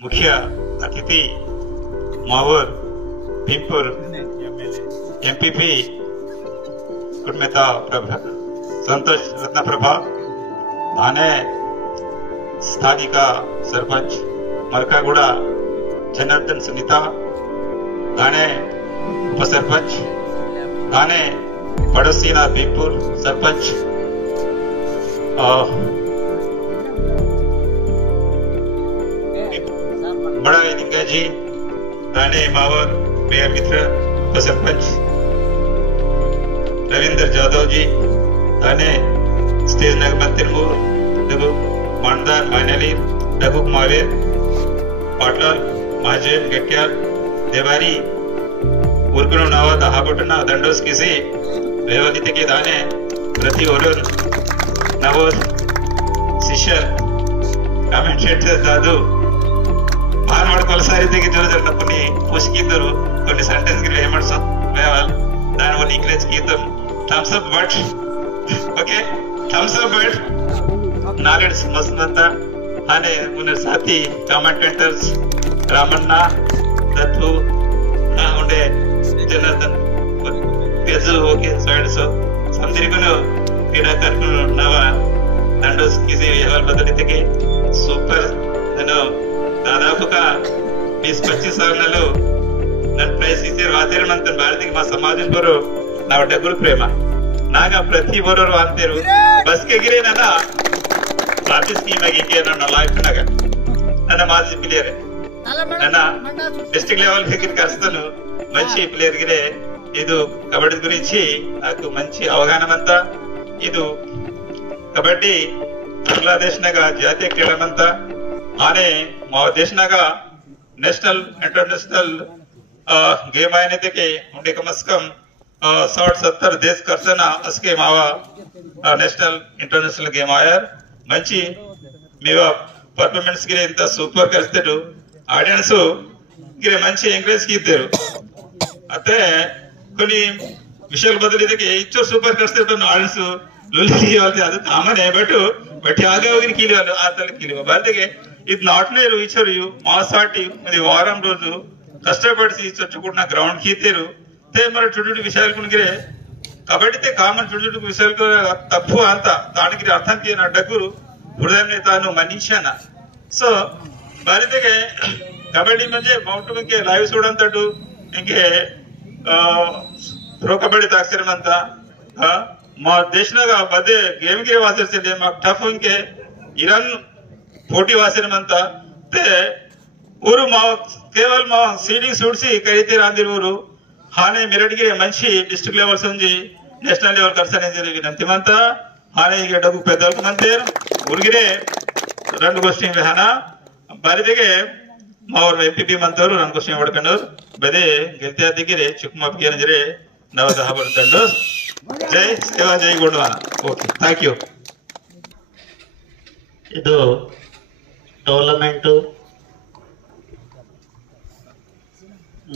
मुख्य अतिथि मावर भीमपुर एमपीपी कुटमेता संतोष रत्नप्रभा आने स्थानिक सरपंच मरकागुड़ जनार्दन सुनीता दाने उपसरपंच दाने पड़ोसीनाथ भीमपुर सरपंच बड़ा लिंगा जी दाने मावर मेयर मित्र उपसरपंच रविंद्र जाधव जी दाने स्टेज नगमत तिरमूर डगुक मांडार मायनाली डगुक मावेर पाटलाल महाजन गट्याल देवारी उर्गुण नावा दहाबटना दंडोस किसी व्यवधित के दाने प्रति वरुण नवोद शिष्य कमेंटेटर दादू बाहर माडकोल सारी तेगे जोर जोर तपनी पुष्किंदरू కొన్ని సెంటెన్స్ కి ఏమర్స వేవల్ దాని వన్ ఇంగ్లీష్ గీతం thumbs up but okay thumbs up but knowledge మస్తంత అనే మన సాథి కామెంటేటర్స్ రామన్న దత్తు ఉండే జనార్దన్ तेजु ओके सैड सो समझिरिकुनु क्रीडा कार्यक्रम नवा दंडोस किसी लेवल बदलिते के सूपर ननो दादापुका 20-25 सालनलो नन प्రైస్ ఇచ్చారు వాతేరనంత భారతీయ మా సమాజం బరు నా డబ్బులు ప్రేమ నాగా ప్రతి బరోరు అంతేరు బస్ కే గిరే ననా ప్రాక్టీస్ కి మగి కే నా లైఫ్ నగా నన్న మాజీ ప్లేయర్ నన్న డిస్ట్రిక్ట్ లెవెల్ క్రికెట్ కర్స్తను మంచి ప్లేయర్ గిరే ಇದು ಕಬಡ್ಡಿ ಗುరించి నాకు మంచి అవగాహనమంతా ಇದು ಕಬಡ್ಡಿ ಬಾಂಗ್ಲಾದೇಶನಾಗ ಜಾತೀಯ ಕ್ರೀಡಾಮಂತ ಆನೆ మా దేశನಾಗ నేషనల్ ఇంటర్నేషనల్ गेम आने के उनके कम से कम 60-70 देश करसना असके मावा नेशनल इंटरनेशनल गेम आया मंची मेवा परफॉर्मेंस गिरे इंత సూపర్ करते ఆడియన్స్ गिरे మంచి ఎంకరేజ్ कीतेరు अते కొన్ని విషయాలు బదలితే ఇచ్చో సూపర్ करते ఆడియన్స్ ಲುಲಿ वाले ಅದು ಕಾಮನ್ ಬಟ್ ಆगे ಹೋಗಿ ಕೀಲಿವಲ್ಲ ಆ ತರ ಕೀಲಿವ ಬಾಲ್ದಿಗೆ ಇದು ನಾಟ್ ಲೇರು ಇಚ್ಚರು ಮಾಸಾಟಿ మరి వారం రోజు కష్టపడి చచ్చుకుంటున్న గ్రౌండ్ కీతేరు తే మరి చుట్టూ విషయాలు కొనిగిరే కబడ్డీతే కామన్ చుట్టూ విషయాలు తప్పు అంత దానికి అర్థానికి నా డగ్గురు హృదయం తాను మనిషాన సో బాలితే కబడ్డీ म्हणजे మౌంట్ ఇంకే లైవ్ చూడంతడు ఇంకే ಪ್ರೋ ಕಬಡ್ಡಿ ತಾಕ್ಸಿರಮಂತ మా ದೇಶನಾಗ ಬದೇ ಗೇಮ್ ಗಿರೆ ವಾಸಿರ್ಸಿದೆ ಮಾಕ್ ಟಫ್ ಇಂಕೆ ಇರನ್ ಪೋಟಿ ವಾಸಿರಮಂತ ತೆ ಊರು మా కేవల్ మా సీడింగ్ సూడ్సి కైతే రాందిరు ಹಾನೆ ಮೆರಡಿಗೆ ಮಂచి ಡಿಸ್ಟ್ರಿಕ್ಟ್ ಲೆವೆಲ್ ಸಂಜಿ ನ್ಯಾಷನಲ್ ಲೆವೆಲ್ ಕರ್ಸನೆ జరిగి నంతిమంత ಹಾನೆ ಈಗ ಡಗು ಪೆದಲ್ಕ ಮಂತೇರ್ ಊರ್ಗಿರೆ రెండు ಕ್ವೆಶ್ಚನ್ ವೆಹನ ಬಾರಿದೆಗೆ ಮಾವರ್ ಎಂಪಿಪಿ ಮಂತವರು రెండు ಕ್ವೆಶ್ಚನ್ ಹೊಡ್ಕೊಂಡರು ಬದೇ ಗೆಲ್ತಿಯ ದಿಗಿರೆ ಚಿಕ್ಕಮಪ್ಪ ಗೆನಜರೆ ನವದಹ ಬರ್ದಂಡು ಜೈ ಸೇವಾ ಜೈ ಗೊಂಡವಾನ ಓಕೆ ಥ್ಯಾಂಕ್ ಯು ಇದು ಟೂರ್ನಮೆಂಟ್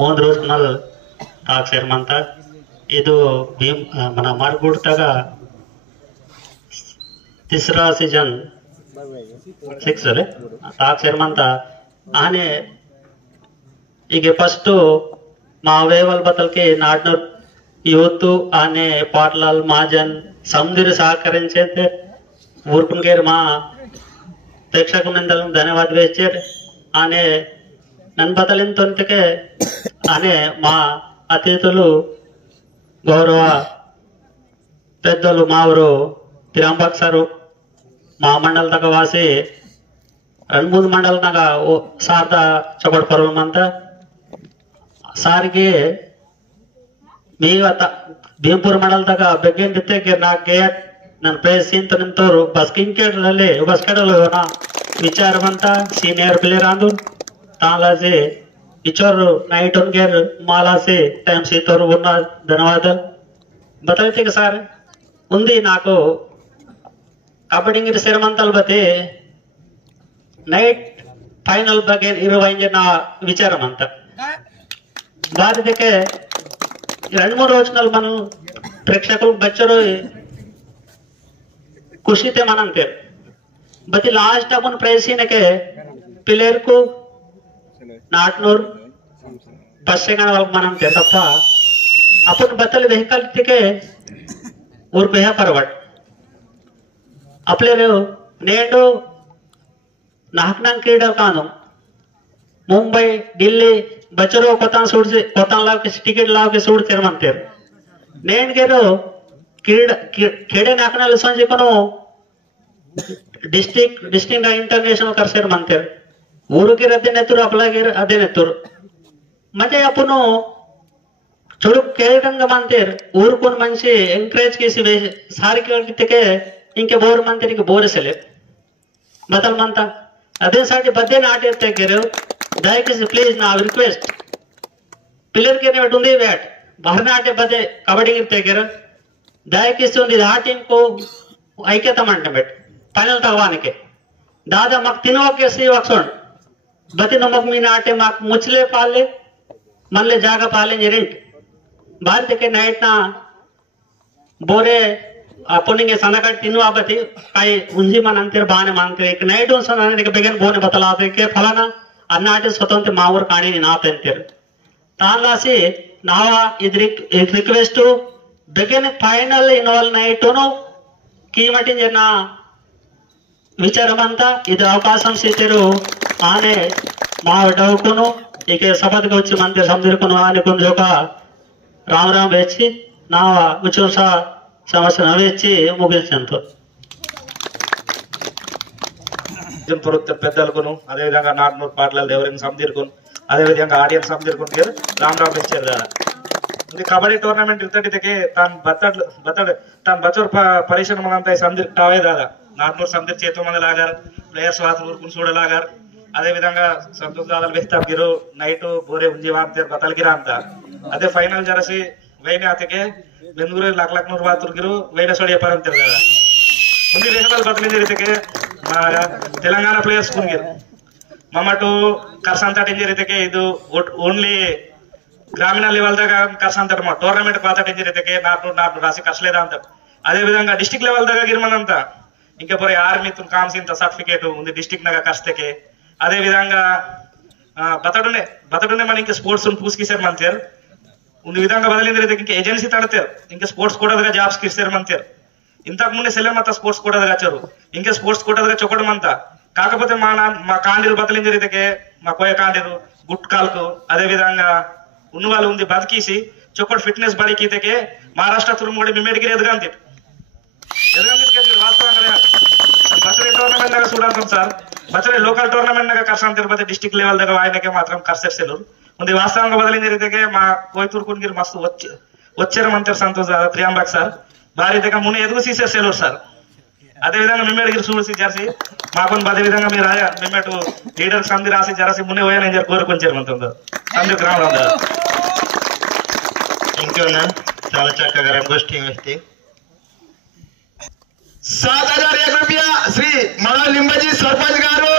3 రోజుల ಮೇಲೆ ತಾಕ್ಸೇರ್ಮಂತ ಇದು మన మార్గుಡ್ತಾಗ तिसरा सीजन 6 ಅಲೆ ತಾಕ್ಸೇರ್ಮಂತ ಆನೆ ಈಗ ಫಸ್ಟ್ మా వేవల్ బతల్కి నాడ్నూర్ యూత్ ఆనే పాట్లాల్ మాజన్ సముద్ర సహకరించేది ఊర్పుంగేరు మా ప్రేక్షక మండలం ధన్యవాద వేచారు ఆనే నన్ను బతలింతకే ఆనే మా అతిథులు గౌరవ పెద్దలు మావరు తిరంబక్ సారు మా మండల దాకా వాసి 2-3 ಮಂಡಲನಾಗ ಸಾರ್ದ ಚಬಡ್ ಪರ್ವಮಂತ ಸಾರಿಗೆ ಮೇವತ ಭೀಮಪುರ ಮಂಡಲದಾಗ ಬೆಗ್ಗೆನ್ ದಿತ್ತೆಗೆ ನಾಕೆ ನನ್ನ ಪ್ಲೇಸ್ ಇಂತ ನಿಂತವರು ಬಸ್ ಕಿಂಕೆಡ್ರಲ್ಲಿ ಬಸ್ ಕೆಡಲು ನಾ ವಿಚಾರವಂತ ಸೀನಿಯರ್ ಪ್ಲೇಯರ್ ಅಂದು तालासे इचोर नाइट उनकेर मालासे टाइम से तोर उन्ना धन्यवाद बताते कि सर उंदी नाको कबड्डी सेरमंतल बते नैट फाइनल बगे 25 जन विचारमंत बारिदके 2-3 రోజులు మనం ప్రేక్షకులు బచ్చరు ఖుషితే మనంతే బతి లాస్ట్ अपन ప్రైస్ ఇనకే ప్లేయర్ को नाटनूर पश्चिम మనం తప్ప आपण बतल व्हेकल तिके ऊर बेहा परवड आपले నేడు नाहकनांग क्रीडा कानो मुंबई दिल्ली बचरो कोतान लाव के टिकट लाव के सूड तेर मंतेर नेन गेरो क्रीडा खेडे नाकनाल संजे कोनो डिस्ट्रिक्ट इंटरनेशनल करसेर मंतेर ऊरू गिर अदे नेतुर आपला गिर अदे नेतुर म्हणजे आपण चुडू केळगंग मंतेर ऊर कोण मनुष्य एंकरेज केसी सारी के इंके बोर मंतेर इंके बोरसले बदल मंता अदे साठी बदे नाटे तेगेर दयచేసి प्लीज ना रिक्वेस्ट पिलर के नेट ఉంది बैट बाहर नाटे बदे कबड्डी तेगेर दयచేసి ఉంది ఆ टीम को ऐक्यత मंडबेट फाइनल तगवानिके दादा मग तीनों के सी वक्सोन बती नमक मी नाटे मग मुचले पाले मनले जागा पाले निरिंट बाल के नाइट ना बोरे अपुनिंगे सनकट तीनों आबती काई उंजी मन अंतर बाने मानते एक नाइट उन सनने के बेगन बोने बतलाते के फलाना अन्नाटे स्वतंत्र मावर काणी नाते अंतर तालासी नावा इद्रिक रिक्वेस्ट बेगन फाइनल इन्वॉल्व नाइटोनो कीमटी जना विचारमंता ಇದು ಅವಕಾಶం ಸಿತಿರು ಆನೆ ಮಾವಡವಕುನು ಏಕೆ ಸಭಾದಕ್ಕೆ వచ్చి ಮಂದಿರ ಸಮದಿರಕುನು ಆನೆ ಕೊಂಜೋಕ రామ్ రామ్ వేచి నా ఉచోస సమస్య నవేచి ముగిల్చంతో జంపురుత పెద్దలకును అదే విధంగా నాట్నూర్ పాటల దేవరిని సమదిరకును అదే విధంగా ఆడియన్స్ సమదిరకును రామ్ రామ్ వేచారు కదా ఇది కబడ్డీ టోర్నమెంట్ ఇర్తటికే తాన్ బచ్చర్ పరిశ్రమ మనంతా సమదిర్ తావే దాదా नागनूर समदीर चेतो मंद लागार प्लेयर्स वात ऊरकुन చూడలాగార్ అదే విధంగా సంతోష్ దాదల్ వేస్తాం గిరు నైట్ బోరే ఉంజి వాంతే బతల్ గిరా ಅಂತ ಅದೇ ಫೈನಲ್ ಜರಸಿ ವೈನೆ ಆತಕ್ಕೆ ಬೆಂಗಳೂರು ಲಕ್ಷ ವಾತುರ್ ಗಿರು ವೈನೆ ಸೋಡಿಯ ಪರಂತಿರ కదా ಮುಂದೆ ರೇಖಲ್ ಬದಲಿನ ರೀತಿಗೆ ತೆಲಂಗಾಣ ಪ್ಲೇಯರ್ಸ್ ಕುಂಗಿರು ಮಮ್ಮಟು ಕರ್ಸಂತ ಟಿಂಜಿ ರೀತಿಗೆ ಇದು ಓನ್ಲಿ గ్రామీణ లెవెల్ దాకా కర్సంత టోర్నమెంట్ పాత టింజి ರೀತಿಗೆ నాటు రాసి కర్సలేదా ಅಂತ అదే విధంగా డిస్ట్రిక్ట్ లెవెల్ దాకా గిరమనంత ఇంకా పోరే ఆర్మీ తున్ కామ్సింత సర్టిఫికేట్ ఉంది డిస్ట్రిక్ట్ నగా కర్స్తకే అదే విధంగా బతడునే మన ఇంకా స్పోర్ట్స్ పూస్కిసారు మంతేర్ ಒಂದು ವಿಧಂಗ ಬದಲಿಂದ ఇంకా ಏಜೆನ್ಸಿ ತಡತೇರ್ ఇంకా ಸ್ಪೋರ್ಟ್ಸ್ ಕೊಡೋದಾಗ ಜಾಬ್ಸ್ ಕಿರ್ಸೇರ್ ಮಂತೇರ್ ఇంతకు ముందే సెలె మత స్పోర్ట్స్ కొట్టదగా వచ్చారు ఇంకా స్పోర్ట్స్ కొట్టదగా చొక్కడం అంతా కాకపోతే మా కాండిరు బతలింది రీతికే మా కోయ కాండిరు గుట్కాలకు అదే విధంగా ఉన్న వాళ్ళు ఉంది బతికేసి చొక్కడు ఫిట్నెస్ బడికితే మహారాష్ట్ర తురుముడి మిమ్మేడికి ఎదుగంతిరు వాస్తవంగా బచ్చరే టోర్నమెంట్ దాకా చూడాలి సార్ బచ్చరే లోకల్ టోర్నమెంట్ దాకా కర్సం తిరుపతి డిస్ట్రిక్ట్ లెవెల్ దగ్గర ఆయనకే మాత్రం కర్సర్ సెలూరు ఉంది వాస్తవంగా బదిలింది రీతికే మా కోయతూర్కునిగిరి మస్తు వచ్చారు మంతర్ సంతోష్ దాదా త్రియాంబక్ సార్ భారీ దగ్గర మున్న ఎదుగు సీసే సెలూరు సార్ అదే విధంగా మిమ్మేడిగిరి చూసి జరసి మాకు అదే విధంగా మీరు రాజా మిమ్మేటు లీడర్ సంధి రాసి జరసి మున్నే పోయా నేను కోరుకొంచారు మంత సంధి గ్రామం ఇంకేనా చాలా చక్కగా రంగోష్ఠి వ్యక్తి 7,001 रुपया श्री मळा लिंबाजी सरपंच गारू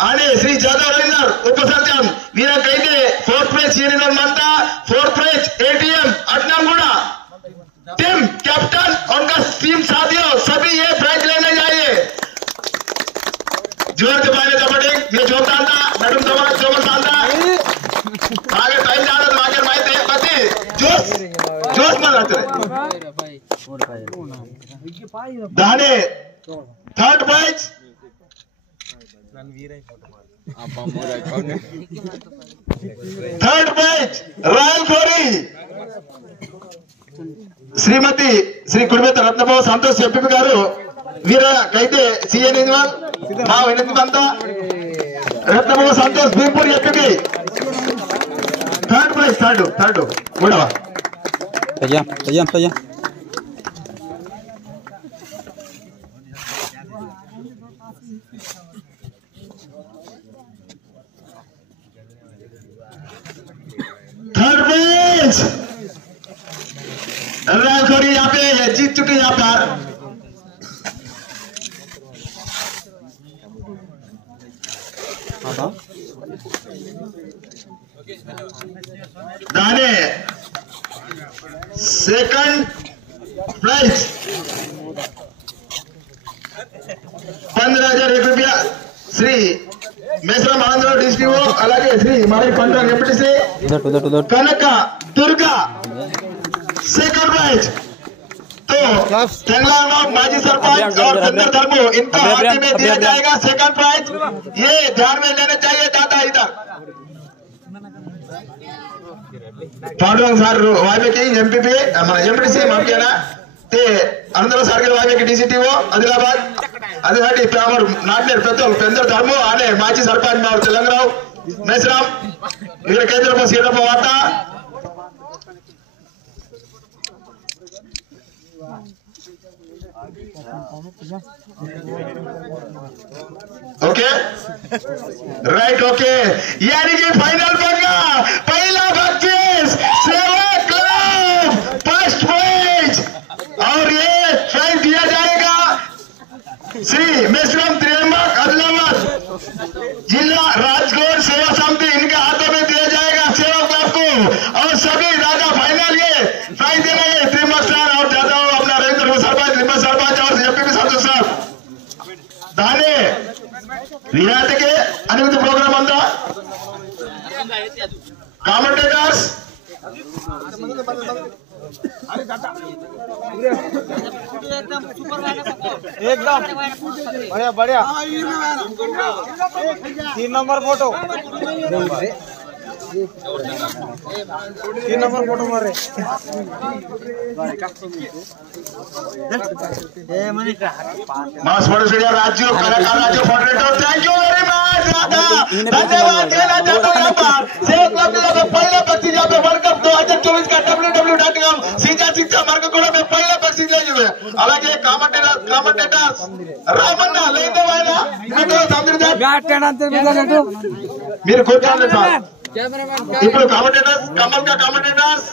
आणि श्री जाधव रवींद्र उपसरपंच वीरा कैदे 4th प्राइज येनिदर मानता 4th prize ATM Atnamguda team captain उनका टीम साथियों सभी ये प्राइज लेने जाइए जोर से पाले कबड्डी ये जोरदार था मैडम दवा जोरदार था आगे टाइम जा रहा आगे माइते पति जोश मनाते दाने 3rd प्राइज रॉयल खोरी श्रीमती श्री कुड़बेत रत्नभाव संतोष एपी गारू वीर कैदे सीएन इन्वाल మా వినంతంతా Ratnabhav Santosh Bhimpur AP 3rd prize third మూడవ తయ్యం थर्ड प्राइज रायखोरी यहाँ पे जीत चुके यहाँ पर दाने सेकंड प्राइज 15,001 रुपया श्री మేసరం ఆనందరావు డిస్ట్రిక్ట్, అలాగే శ్రీ మరి పండుగ MPTC Kanaka Durga second prize. तो तेलंगाना माजी सरपंच और चंद्र धर्मो इनका हाथी में दिया जाएगा सेकंड प्राइज, ये ध्यान में लेना चाहिए। दादा इधर पांडुरंग सार वायके ఎంపీపీ మన ఎంపీటీసీ మాకేనా ते అందరూ సార్కి వాయకి డీసీటీఓ ఆదిలాబాద్ అదిహాటి ప్యామర్ నాట్నేర్ పెద్దలు ధర్మో అనే మాజీ సర్పంచ్ మా తెలంగాణ మేసరం వీర కేంద్రపు సీడప వాట ओके राइट ओके, यानी कि फाइनल बंगा पहला बख्शीश सेवा क्लब फर्स्ट प्राइज, और ये प्राइज दिया जाएगा श्री मेसरम त्रियम्बक आदिलाबाद जिला राजकोट सेवा समिति, इनके हाथों में दिया जाएगा सेवा क्लब को। और सभी राजा फाइनल ये प्राइज देने त्रियम्बक सर और जादव अपना रविंद्र सरपंच लिम्बा सरपंच और एमपी सदस्य साहब दाने विराटके अनुमति प्रोग्राम अंदा कामेंटेटर्स एकदम बढ़िया बढ़िया 3 नंबर फोटो 3 नंबर फोटो मारे मास पड़ोसिया राज्यों कलाकार राज्यों moderator thank you very much दादा धन्यवाद देना चाहता हूं। सेवा क्लब के लोग पहला बख्शीश यहाँ पे वर्ल्ड कप 2024 का www.com सीजा शिक्षा मार्ग కూడా में पहला बख्शीश ले जुए। అలాగే కామెంటేటర్స్ రామన్న లేదవాయనా మీకు సందర్భంగా మీరు కూర్చోండి సార్। ఇప్పుడు కామెంటేటర్స్ కమల్ కా కామెంటేటర్స్